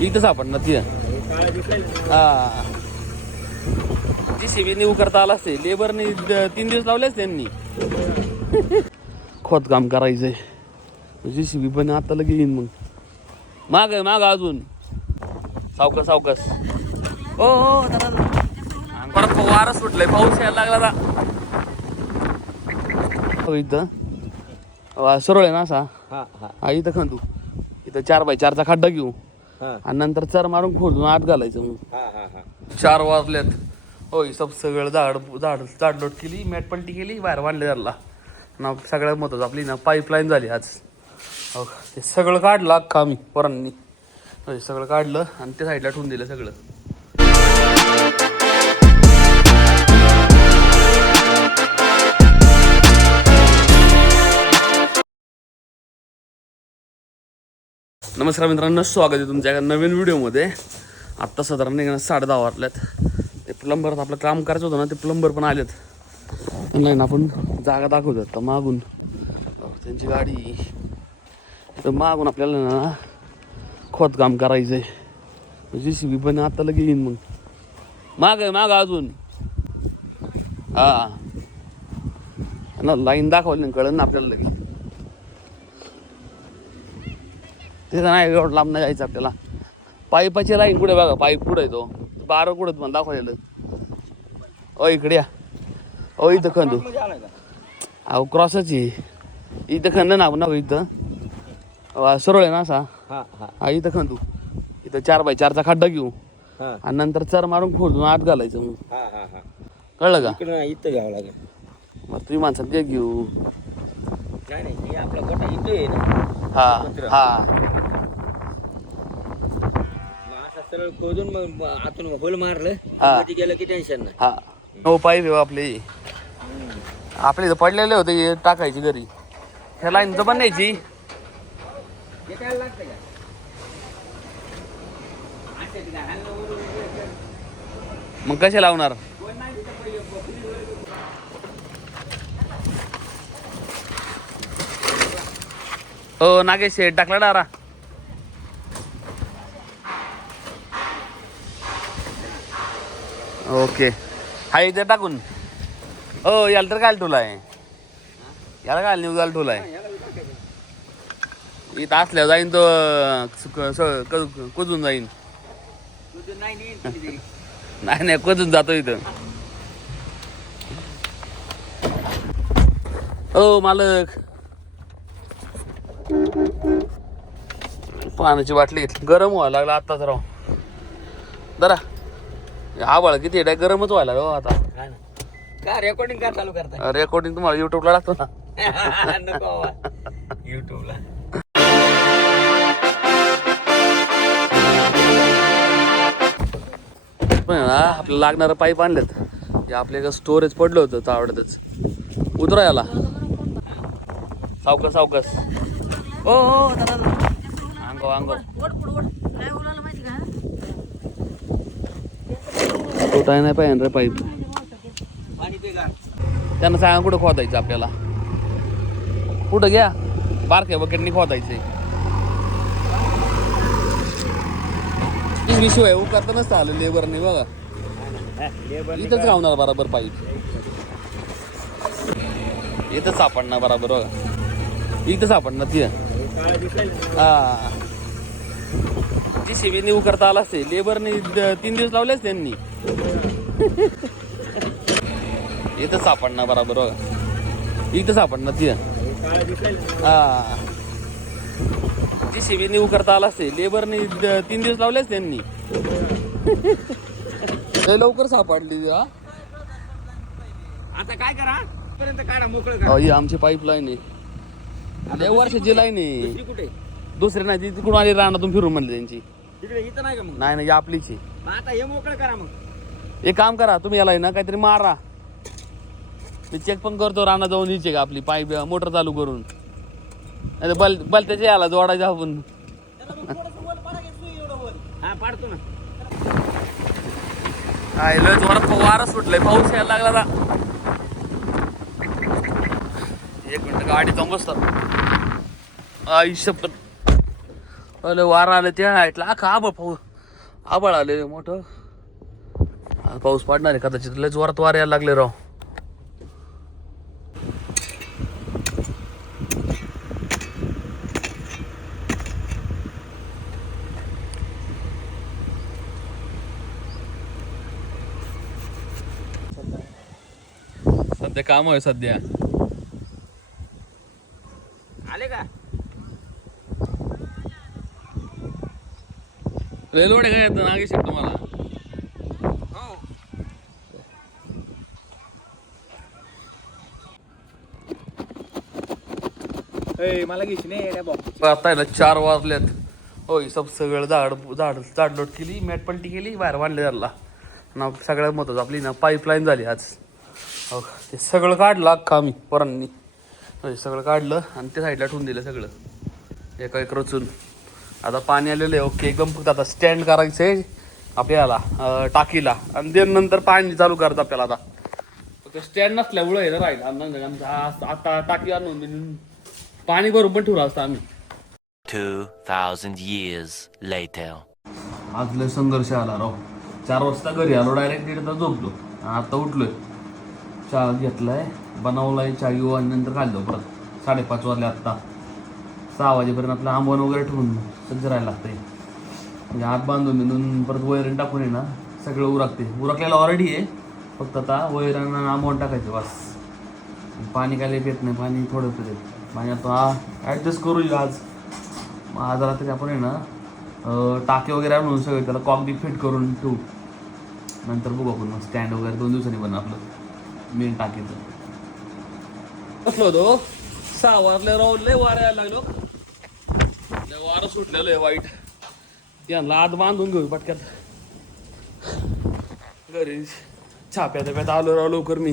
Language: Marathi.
इथं सापडणार तिथं. हा. जी सीबीने उकरता आला असते लेबरने तीन दिवस लावलेच त्यांनी. खोदकाम करायचंय. जी सी बी पण आता लगे येईन मग. माग माग अजून. सावकाश ओ हो. आणि परत वारं सुटलंय पाऊस यायला लागला हो, इथं. सरळ आहे ना असा? हा हा. हा इथं खांदू इथं चार बाय चारचा खड्डा घेऊ. हा आणि नंतर चर मारून खोदून आत घालायचं मग. हा हा हा. चार वाजल्यात होय सब सगळं झाड झाड झाडलोट केली मॅट पलटी केली बाहेर बांधले त्याला. ना सगळ्यात महत्वाचं आपली ना पाईपलाईन झाली आज. हो का? ते सगळं काढलं अख्खा आम्ही पोरांनी. होय सगळं काढलं आणि ते साईडला ठेवून दिलं सगळं. नमस्कार मित्रांनो स्वागत आहे तुमच्या एका नवीन व्हिडिओमध्ये. आत्ता साधारण निघणार साडे दहा वाजल्यात ते प्लंबर आपलं काम करायचं होतं ना ते प्लंबर पण आलेत. त्यांना ना आपण जागा दाखवतो आता मागून. त्यांची गाडी. तर मागून आपल्याला ना खोदकाम करायचं आहे जे सी बी पण आत्ता लगे येईन मग. माग आहे माग अजून. हां. ना लाईन दाखवली कळलं ना आपल्याला लगे तिथं नाही एवढं लांब नाही जायचं आपल्याला. पाईपाची लाईन कुठे बघा पाईप कुठे आहे तो? बारा कुठं तुम्हाला दाखवलेलं. ओ इकडे या. ओ इथं खंदू. अहो क्रॉसच इथं खंद ना ना इथं. सरळ आहे ना असा? हा इथं खंदू. इथं चार बाय चारचा खड्डा घेऊ. आणि नंतर चर मारून खोदून आत घालायचं मग. हा हा हा. कळलं का? इथं घ्यावं लागेल. मग तुम्ही माणसात ते घेऊ. हे हा. खोदून मग आतून होल मारलं. हा. मध्ये गेलं की टेन्शन नाही. हा. पाईप आहे आपले. आपले इथं पडलेले होते हे टाकायची घरी. ह्या लाईनचं पण न्यायची हे काय लागतं का मग कसे लावणार? हो नागेश टाकला डारा ओके. हा इथे टाकून. हो याला तर काय ठेवला आहे याला काय न्यूज आला ठुला आहे इथं असल्यावर जाईन तो स- क- कुजून जाईन. नाही नाही कुजून जातो इथं. हो मालक. पाण्याची बाटली गरम व्हायला लागला आत्ताच राव. जरा आबाळ किती आहे? गरमच व्हायला हो आता. हा ना. का रेकॉर्डिंग का चालू करताय? रेकॉर्डिंग तुम्हाला युट्यूबला टाकतो ना. नको बाबा. युट्यूबला पण आहे ना आपल्याला लागणारं पाईप आणलेत. हे आपल्या स्टोरेज पडलं होतं तावड्यातच. उतरा याला. सावकाश सावकाश. हो हो. अंगो अंगो तोटाय नाही पाहिजे रे पाईप. का त्यांना सांगा कुठं खोदायचं आपल्याला. कुठं घ्या? बारक्या बकेटनी खोदायचंय. शिवाय उकारता नसतं आलं लेबरने बघा. इथंच राहणार बरोबर पाईप. इथं सापडणार बरोबर बघा. इथं सापडणार ती. हा. जी सीबीने उकरता आला असते लेबरने तीन दिवस लावलेच त्यांनी. इथं सापडणार बरोबर बघा. इथं सापडणार तिथं. हा. जी सीबीने उकरता आला असते लेबरने तीन दिवस लावलेच त्यांनी. लवकर सापडली हा. आता काय करा? पर्यंत काढा मोकळं ही आमची पाईपलाईन आहे. वर्षाची लाईन आहे. दुसरी कुठे? दुसरी नाही ती तिकडून आली रानातून फिरून म्हणली त्यांची. इथं नाही का नाही नाही आपलीच आहे. आता हे मोकळं करा मग. एक काम करा तुम्ही याला ना काहीतरी मारा. मी चेक पण करतो राणा जाऊन ही चेक आपली पाईप मोटर चालू करून. नाही बल बल त्याच्या याला जोडायचं आपण. काय लय जोरात वारा सुटलंय पाऊस यायला लागला ना एक मिनिट गाडी जाऊन बसतात. आई शपथ. अरे वारा आलं त्या हाईटला आखा आबळ पाऊस. आबळ आले मोठं. पाऊस पडणार आहे कदाचित लयच वरात वारे यायला लागले राव. सध्या काम आहे सध्या. आले का? रेल्वे काय येतं? नागे मला हो मला घेशी नाही बॉक्स आता आहे ना चार वाजल्यात होय सब सगळं झाड झाड झाडलोट केली मॅट पलटी केली बाहेर बांधले त्याला ना सगळ्यात महत्वाचं आपली ना पाईपलाईन झाली आज. हो ते सगळं काढलं अख्खा आम्ही पोरांनी. होय सगळं काढलं आणि ते साईडला ठेवून दिलं सगळं. एका एक रचून. आता पाणी आलेलं आहे ओके एकदम फक्त आता स्टँड करायचं आहे आपल्याला टाकीला. आणि ते नंतर पाणी चालू करायचं आपल्याला आता. फक्त स्टँड नसल्यामुळं आहे ना राहील आता टाकी आणून पाणी भरून पण ठेवलं असतं आम्ही. 2,000 years later. आज लय संघर्ष आला राव. चार वाजता घरी आलो डायरेक्ट दीड तास झोपलो. आता उठलोय. चहा घेतलाय बनवलाय चहा घेऊ आणि नंतर खाल्लो परत. साडेपाच वाजले आत्ता सहा वाजेपर्यंत आपलं आंबवण वगैरे ठेवून सज्ज राहायला लागतंय. म्हणजे हात बांधून बिंधून परत वैरण टाकून आहे ना सगळं उरकते. उरकलेलं ऑलरेडी आहे. फक्त आता वैरण आणि आंबवण टाकायचं बस. पाणी काय लय नाही पाणी थोडं पिते पाणी आता ॲडजस्ट करू आज. मग आज रात्री आपण आहे ना टाके वगैरे आणून सगळं त्याला कॉक बी फिट करून ठेवू. नंतर बघू आपण मग स्टँड वगैरे दोन दिवसांनी बनवू आपलं मेन टाकीचं. बसलो होतो. सहा वाजले राहू लय वारा यायला लागलो. लय वारं सुटलेलं आहे वाईट. यांना आत बांधून घेऊ पटक्यात. घरी छाप्या प्यात आलो राव लवकर मी.